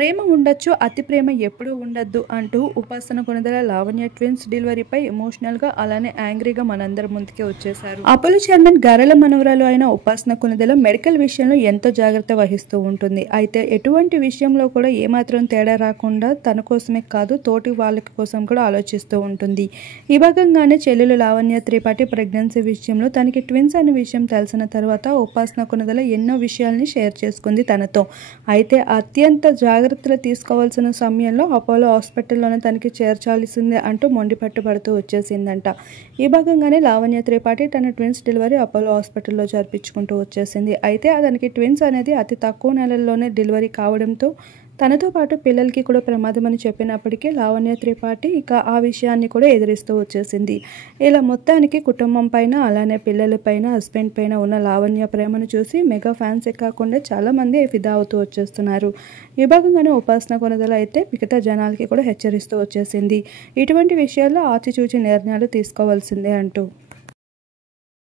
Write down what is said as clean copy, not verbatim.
ప్రేమ ఉండొచ్చు, అతి ప్రేమ ఎప్పుడూ ఉండొద్దు అంటూ ఉపాసన కొణిదెల లావణ్య ట్విన్స్ డెలివరీపై ఎమోషనల్గా అలానే యాంగ్రీగా మనందరి ముందుకే వచ్చేశారు. అపోలో చైర్మన్ గారెల మనవరాలు అయిన ఉపాసన కొణిదెల మెడికల్ విషయంలో ఎంతో జాగ్రత్త వహిస్తూ ఉంటుంది. అయితే ఎటువంటి విషయంలో కూడా ఏమాత్రం తేడా రాకుండా తన కోసమే కాదు తోటి వాళ్ళ కోసం కూడా ఆలోచిస్తూ ఉంటుంది. ఈ భాగంగానే చెల్లెలు లావణ్య త్రిపాఠి ప్రెగ్నెన్సీ విషయంలో తనకి ట్విన్స్ అనే విషయం తెలిసిన తర్వాత ఉపాసన కొణిదెల ఎన్నో విషయాల్ని షేర్ చేసుకుంది తనతో. అయితే అత్యంత జాగ్రత్తలు తీసుకోవాల్సిన సమయంలో అపోలో హాస్పిటల్లోనే తనకి చేర్చాల్సిందే అంటూ మొండి పట్టుబడుతూ వచ్చేసిందంట. ఈ భాగంగానే లావణ్య త్రిపాఠి తన ట్విన్స్ డెలివరీ అపోలో హాస్పిటల్లో జరిపించుకుంటూ వచ్చేసింది. అయితే తనకి ట్విన్స్ అనేది అతి తక్కువ నెలల్లోనే డెలివరీ కావడంతో తనతో పాటు పిల్లలకి కూడా ప్రమాదమని చెప్పినప్పటికీ లావణ్య త్రిపాఠి ఇక ఆ విషయాన్ని కూడా ఎదిరిస్తూ వచ్చేసింది. ఇలా మొత్తానికి కుటుంబం పైన అలానే పిల్లల పైన హస్బెండ్ పైన ఉన్న లావణ్య ప్రేమను చూసి మెగా ఫ్యాన్సే కాకుండా చాలామంది ఫిదా అవుతూ వచ్చేస్తున్నారు. ఈ భాగంగానే ఉపాసన కొణిదెల అయితే మిగతా జనాలకి కూడా హెచ్చరిస్తూ వచ్చేసింది. ఇటువంటి విషయాల్లో ఆచితూచి నిర్ణయాలు తీసుకోవాల్సిందే అంటూ.